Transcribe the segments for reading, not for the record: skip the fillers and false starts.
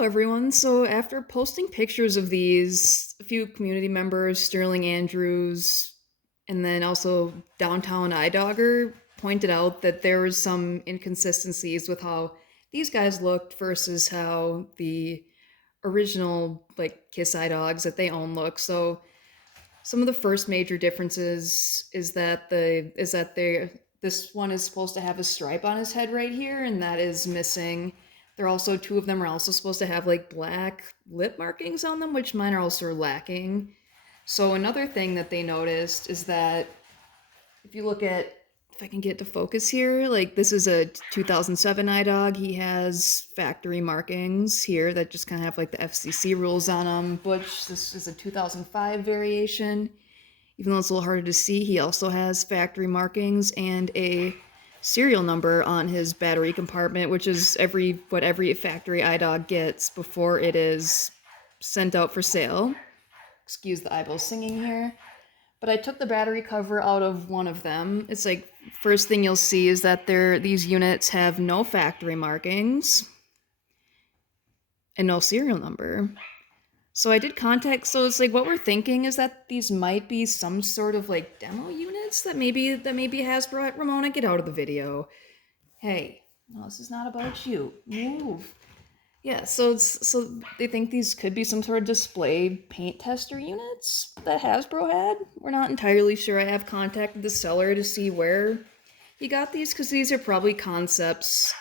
Hello, everyone. So, after posting pictures of these, a few community members, Sterling Andrews, and then also Downtown iDogger, pointed out that there was some inconsistencies with how these guys looked versus how the original, like, Kiss iDogs that they own look. So, some of the first major differences is that this one is supposed to have a stripe on his head right here, and that is missing. They're also two of them are also supposed to have like black lip markings on them, which mine are also lacking. So another thing that they noticed is that if you look at if I can get to focus here, like this is a 2007 iDog. He has factory markings here that just kind of have like the FCC rules on them. Butch, this is a 2005 variation. Even though it's a little harder to see, he also has factory markings and a serial number on his battery compartment, which is what every factory iDog gets before it is sent out for sale. Excuse the eyeball singing here. But I took the battery cover out of one of them. It's like first thing you'll see is that these units have no factory markings and no serial number. So I did contact, so it's like what we're thinking is that these might be some sort of like demo units that maybe Hasbro Ramona, get out of the video. Hey, no, this is not about you. Move. Yeah, so they think these could be some sort of display paint tester units that Hasbro had. We're not entirely sure. I have contacted the seller to see where he got these because these are probably concepts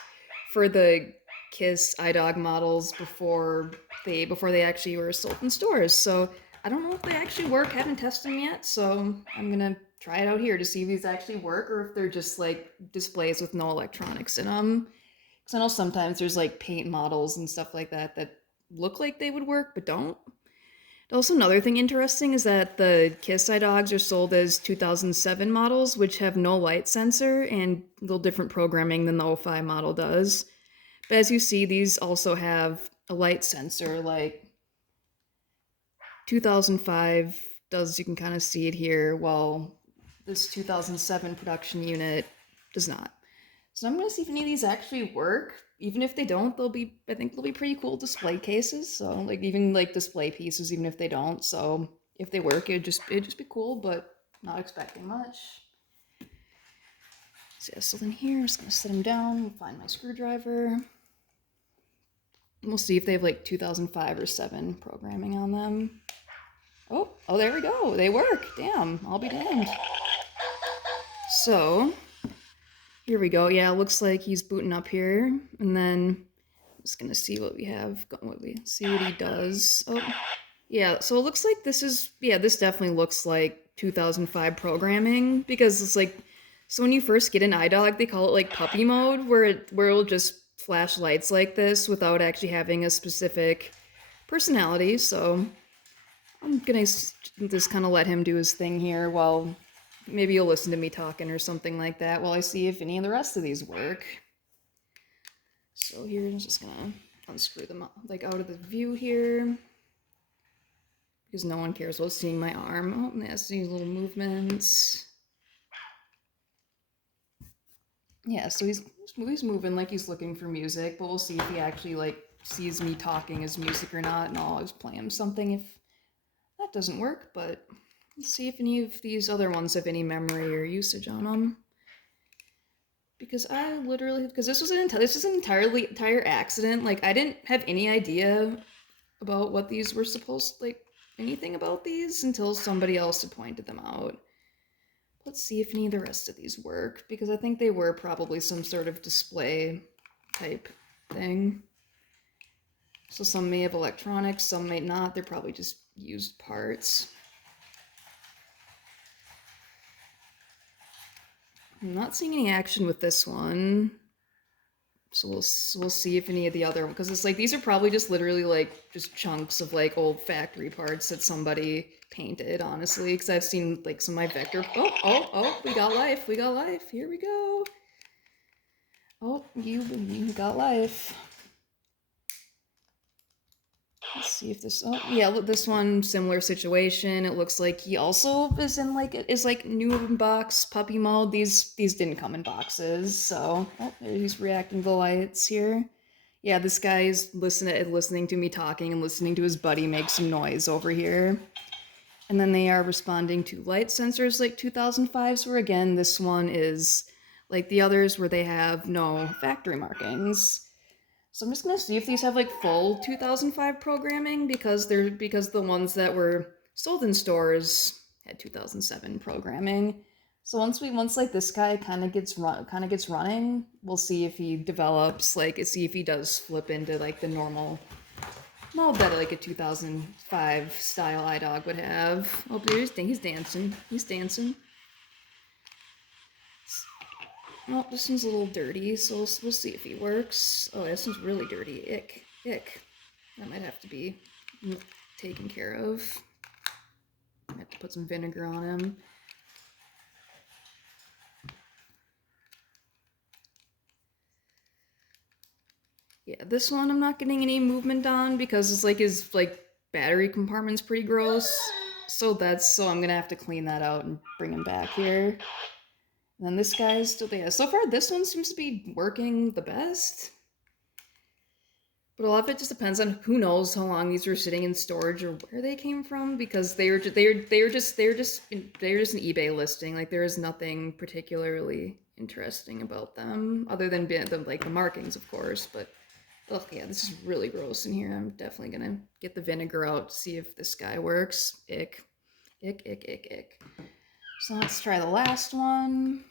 for the Kiss iDog models before they actually were sold in stores. So I don't know if they actually work. Haven't tested them yet. So I'm gonna try it out here to see if these actually work or if they're just like displays with no electronics in them. Because I know sometimes there's like paint models and stuff like that that look like they would work but don't. Also, another thing interesting is that the Kiss iDogs are sold as 2007 models, which have no light sensor and a little different programming than the '05 model does. But as you see, these also have a light sensor, like 2005 does. You can kind of see it here, while this 2007 production unit does not. So I'm gonna see if any of these actually work. Even if they don't, I think they'll be pretty cool display cases. So like even like display pieces, even if they don't. So if they work, it'd just be cool, but not expecting much. So yeah, so then here, I'm just gonna set them down, we'll find my screwdriver. And we'll see if they have like 2005 or 7 programming on them. Oh, there we go. They work. Damn, I'll be damned. So here we go. Yeah, it looks like he's booting up here. And then I'm just gonna see what we have. See what he does. Oh, yeah. So it looks like this definitely looks like 2005 programming because it's like, so when you first get an iDog, they call it like puppy mode, where it'll just flash lights like this without actually having a specific personality. So I'm gonna just kind of let him do his thing here while maybe you'll listen to me talking or something like that while I see if any of the rest of these work. So here, I'm just gonna unscrew them like out of the view here because no one cares about seeing my arm. Oh, and that's these little movements. Yeah, so he's moving like he's looking for music, but we'll see if he actually like sees me talking as music or not, and I'll just play him something if that doesn't work. But let's see if any of these other ones have any memory or usage on them. Because this was an entire accident. Like I didn't have any idea about what these were anything about these until somebody else had pointed them out. Let's see if any of the rest of these work, because I think they were probably some sort of display type thing. So some may have electronics, some may not. They're probably just used parts. I'm not seeing any action with this one. So we'll see if any of the other, because it's like these are probably just literally like just chunks of like old factory parts that somebody painted, honestly, because I've seen like some of my vector. Oh, we got life. Here we go. Oh, you got life. Let's see if this. Oh, yeah, look, this one, similar situation. It looks like he also is like new in box puppy mode. These didn't come in boxes, so he's reacting to the lights here. Yeah, this guy's listening to me talking and listening to his buddy make some noise over here. And then they are responding to light sensors like 2005s, where again, this one is like the others where they have no factory markings. So I'm just gonna see if these have like full 2005 programming because the ones that were sold in stores had 2007 programming. So once like this guy kind of gets running, we'll see if he develops like see if he does flip into like the normal model that like a 2005 style idog would have. Oh, he's dancing. He's dancing. Well, this one's a little dirty, so we'll see if he works. Oh, this one's really dirty. Ick. Ick. That might have to be taken care of. I have to put some vinegar on him. Yeah, this one I'm not getting any movement on because it's like his like battery compartment's pretty gross. So I'm gonna have to clean that out and bring him back here. And then this guy's still there. So far, this one seems to be working the best. But a lot of it just depends on who knows how long these were sitting in storage or where they came from because they were just an eBay listing. Like there is nothing particularly interesting about them other than like the markings, of course. But oh yeah, this is really gross in here. I'm definitely gonna get the vinegar out to see if this guy works. Ick, ick, ick, ick, ick. So let's try the last one.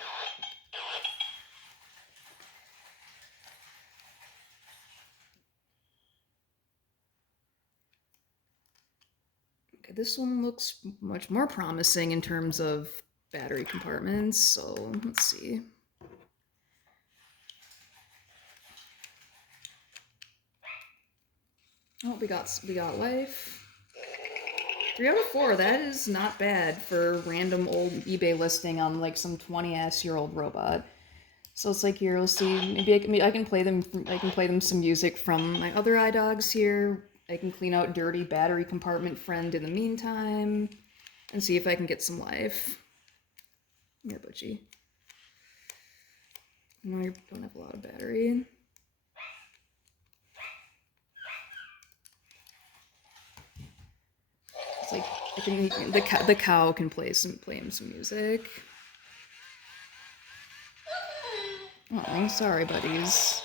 Okay, this one looks much more promising in terms of battery compartments. So let's see. Oh, we got life. 3 out of 4. That is not bad for a random old eBay listing on like some 20-ass-year-old robot. So it's like here we'll see. Maybe I can play them. I can play them some music from my other iDogs here. I can clean out dirty battery compartment friend in the meantime, and see if I can get some life. Here, Butchie. No, you don't have a lot of battery. It's like the cow can play him some music. Oh, sorry, buddies.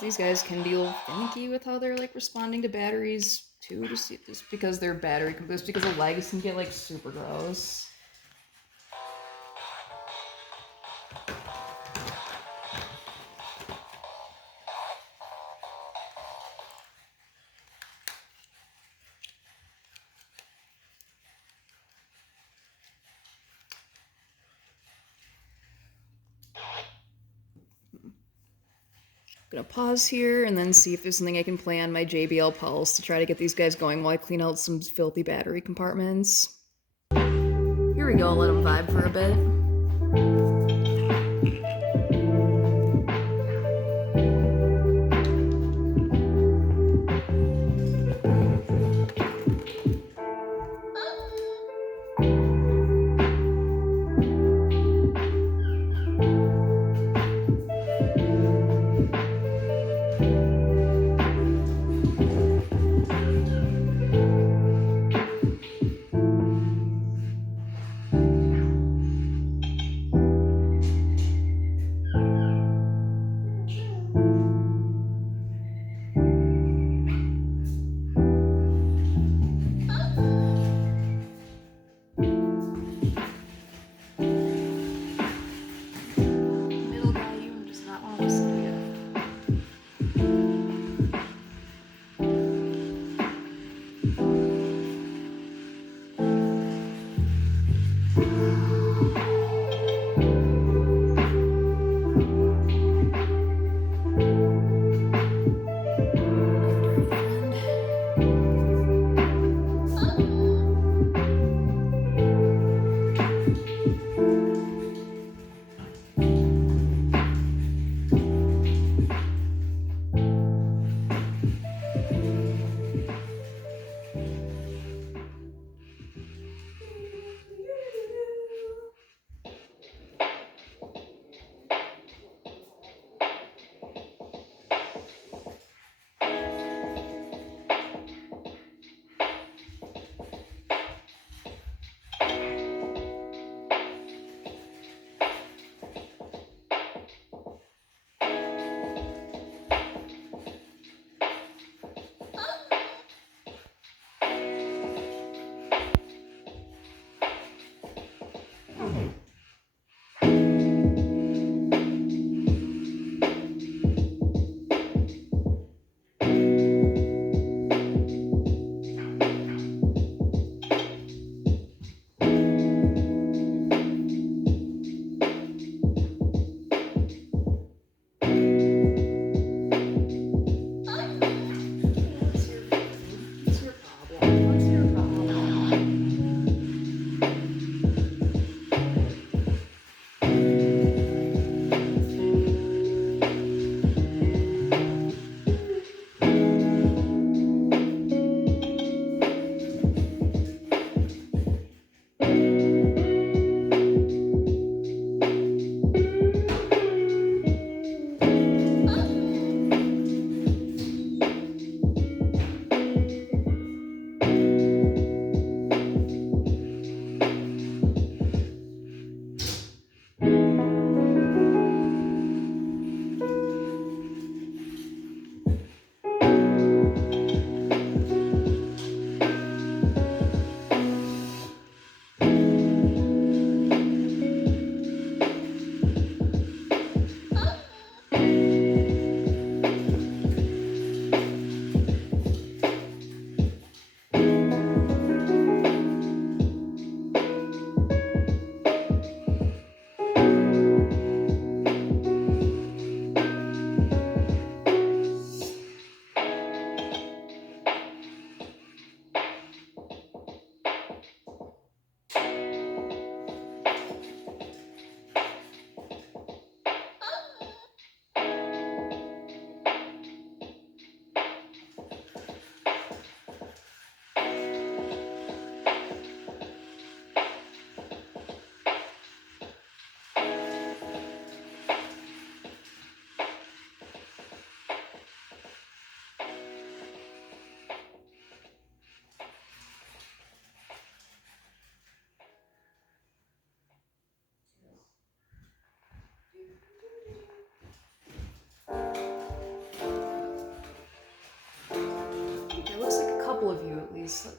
These guys can be a little finicky with how they're like responding to batteries too, just because their just because the legs can get like super gross. I'm gonna pause here and then see if there's something I can play on my JBL Pulse to try to get these guys going while I clean out some filthy battery compartments. Here we go, let them vibe for a bit.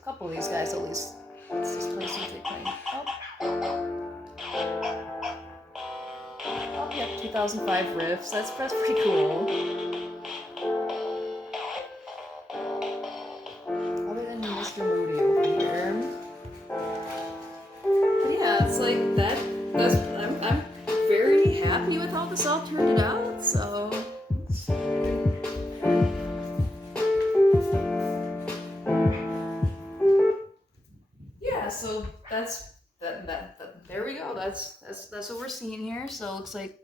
couple of these guys at least. Let's just try to see if they play. Oh, yeah, 2005 riffs. That's pretty cool. Other than Mr. Moody over here. But yeah, it's like that. I'm very happy with how this all turned out. So. Yeah, so that's that. There we go. That's what we're seeing here. So it looks like.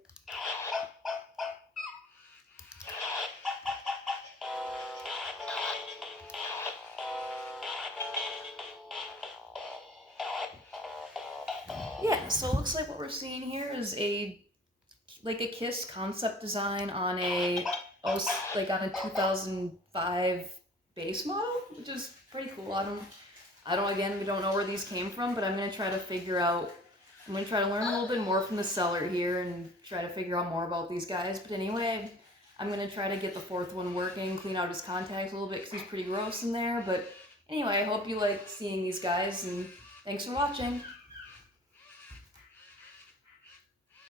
Yeah, so it looks like what we're seeing here is a KISS concept design on a 2005 base model, which is pretty cool. Again, we don't know where these came from, but I'm gonna try to learn a little bit more from the seller here and try to figure out more about these guys. But anyway, I'm gonna try to get the fourth one working, clean out his contacts a little bit because he's pretty gross in there. But anyway, I hope you like seeing these guys, and thanks for watching.